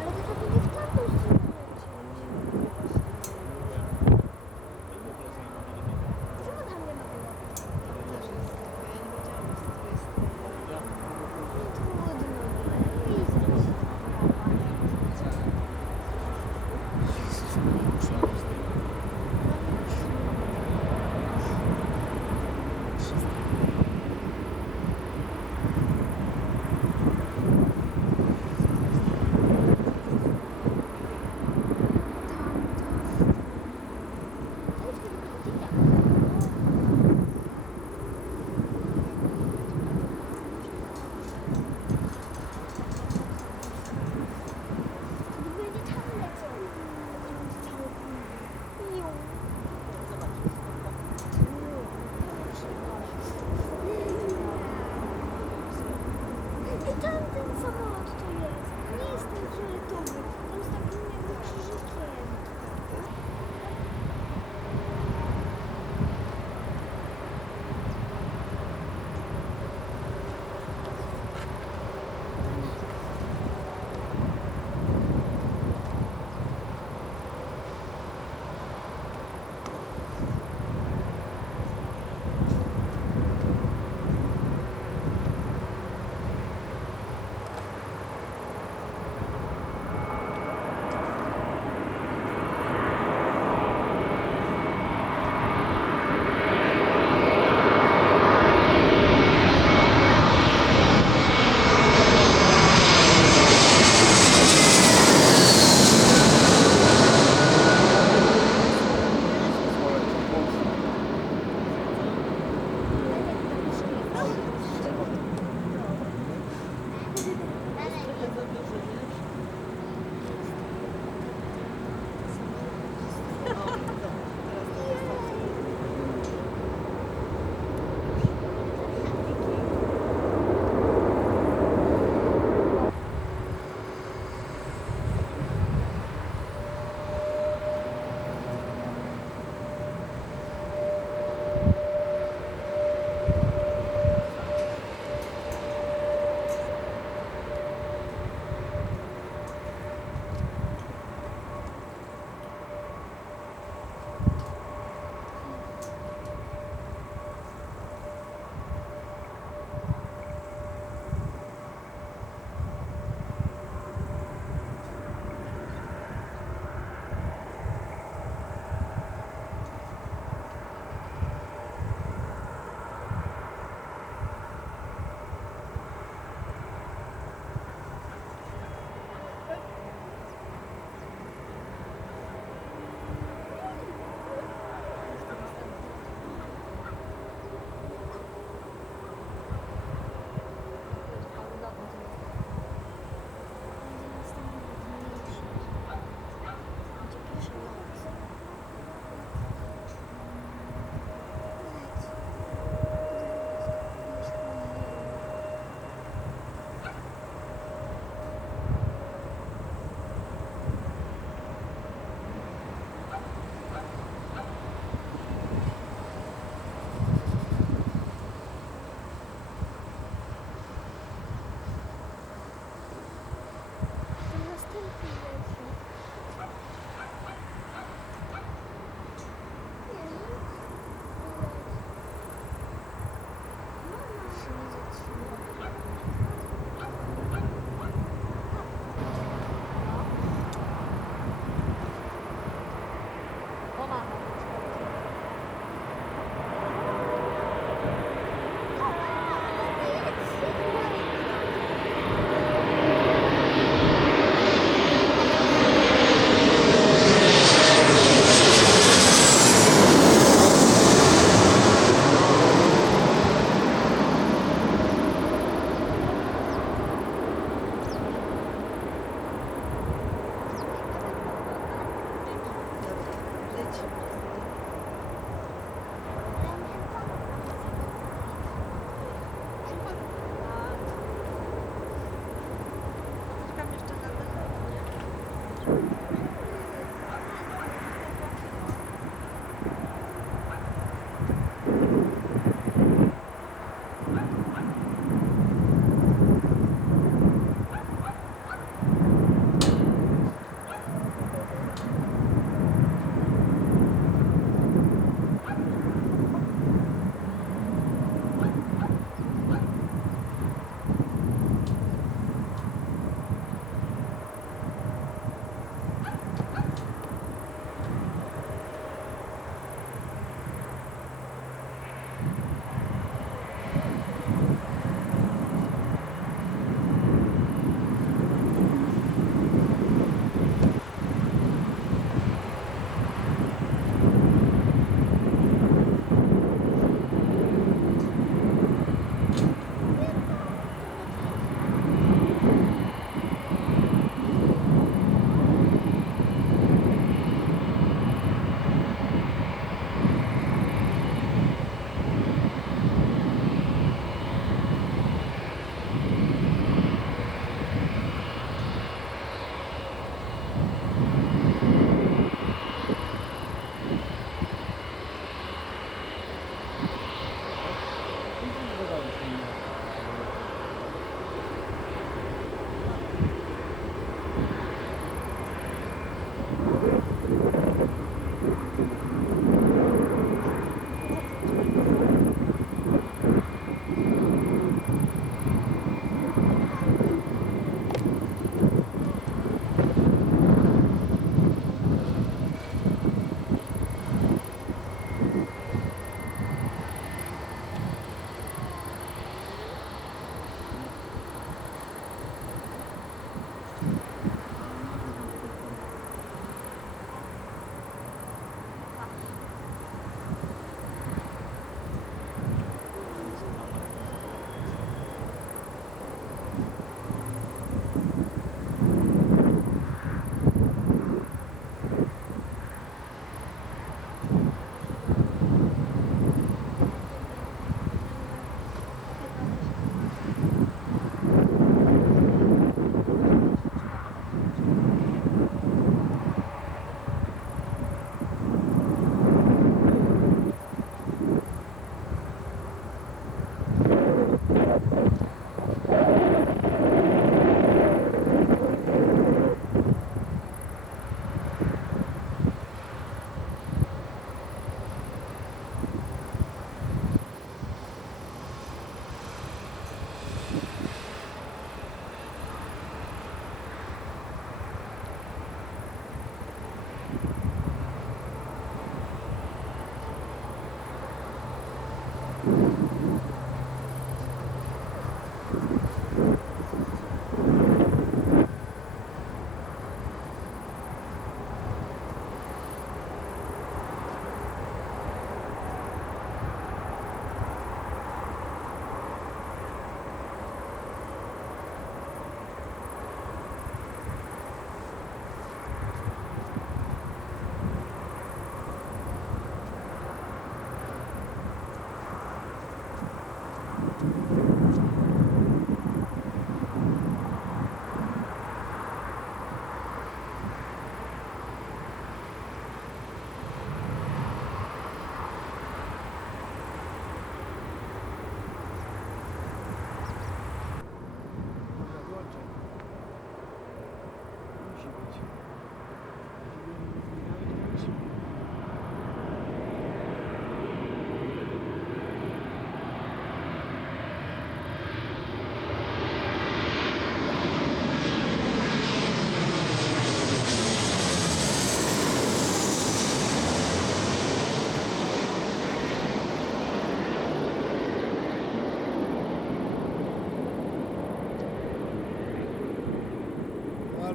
Ale to pewnie w tamtą stronę czemu tam nie ma tego?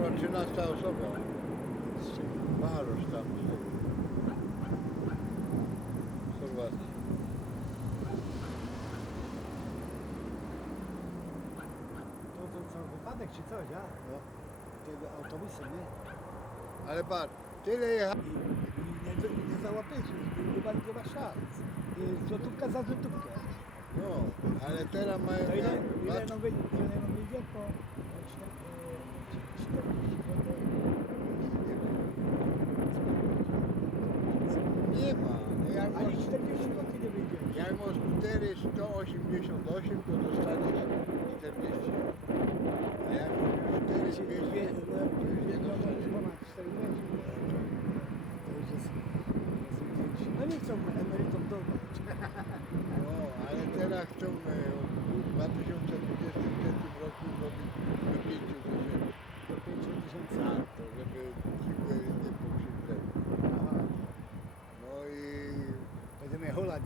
kurwa 13 osoba. Marosz tam z Chorwacji. To co, wypadek czy coś, a? No. Tego autobusem, nie? Ale patrz, tyle jechałem. I nie załapiecie, nie ma szans. I złotówka za złotówkę. No, ale teraz mają... To ile patrz, nam wyjdzie po 40 Nie ma. No jak Ani masz, 40 zł nie wyjdzie. jak masz 4, 188, to dostaniesz 40. A jak masz 4, 200, to już nie dostaniesz. No nie chcą emerytom dodać. No, ale teraz chcą w 2023 roku robić do 5 tysięcy. Do 5000. Tak, to żeby dziwne nie pokrzywdzeli. Aha. No i Będziemy holać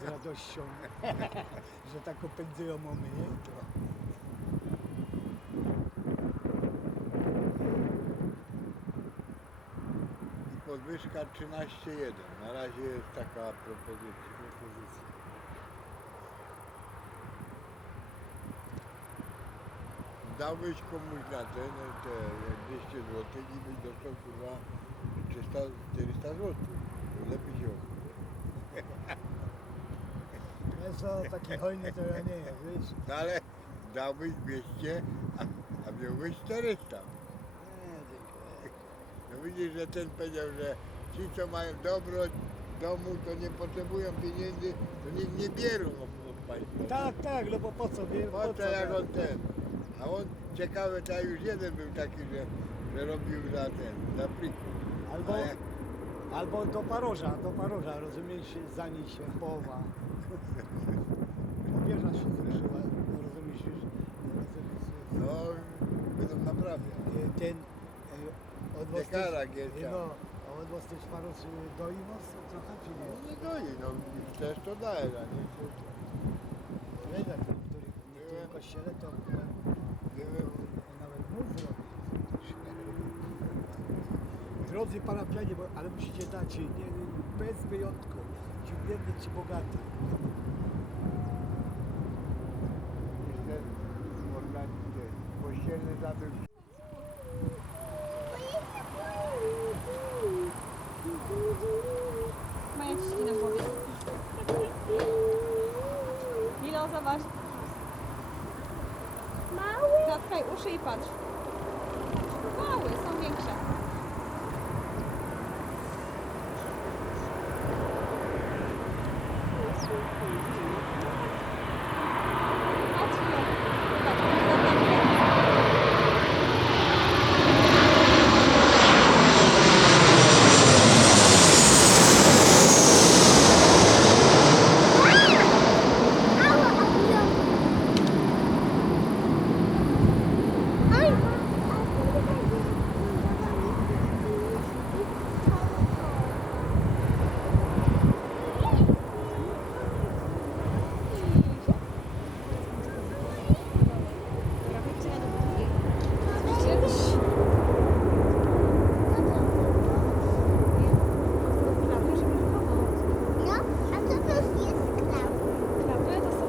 z radością, że tak opędzują mamy, nie? podwyżka 13,1. Na razie jest taka propozycja. Dałbyś komuś na ten, te 200 zł i byś dostał kurwa 300-400 zł. Lepiej się okupie. Jest to taki hojny, to ja nie wiem, wiesz? No ale dałbyś 200, a wziąłbyś 400. Nie, dziękuję. No widzisz, że ten powiedział, że ci co mają dobro w domu, to nie potrzebują pieniędzy, to niech nie bierą od państwa. Tak, tak, no bo po co, wie? Po co jak tak? on ten? A on ciekawy, to już jeden był taki, że robił za ten, za pliku. Albo, A jak- albo do paroża, rozumiesz, zanieść się połowa. Wieża się zruszyła, rozumiesz, No, będą naprawiać. ten od was Dekarak jest tam. no, a od was też paroż doi mocno trochę, czy No nie? nie doi, no chcesz to daje, a nie chcesz. Wiele, w niektórych kościele to Byłem, nawet mur zrobić. Drodzy parafianie, ale musicie dać bez wyjątku, ci biedny, ci bogaty. ten kościelny zabył. Maja ciśni na głowie. Milo, zobacz. Mały? Zatkaj uszy i patrz. Mały, są większe.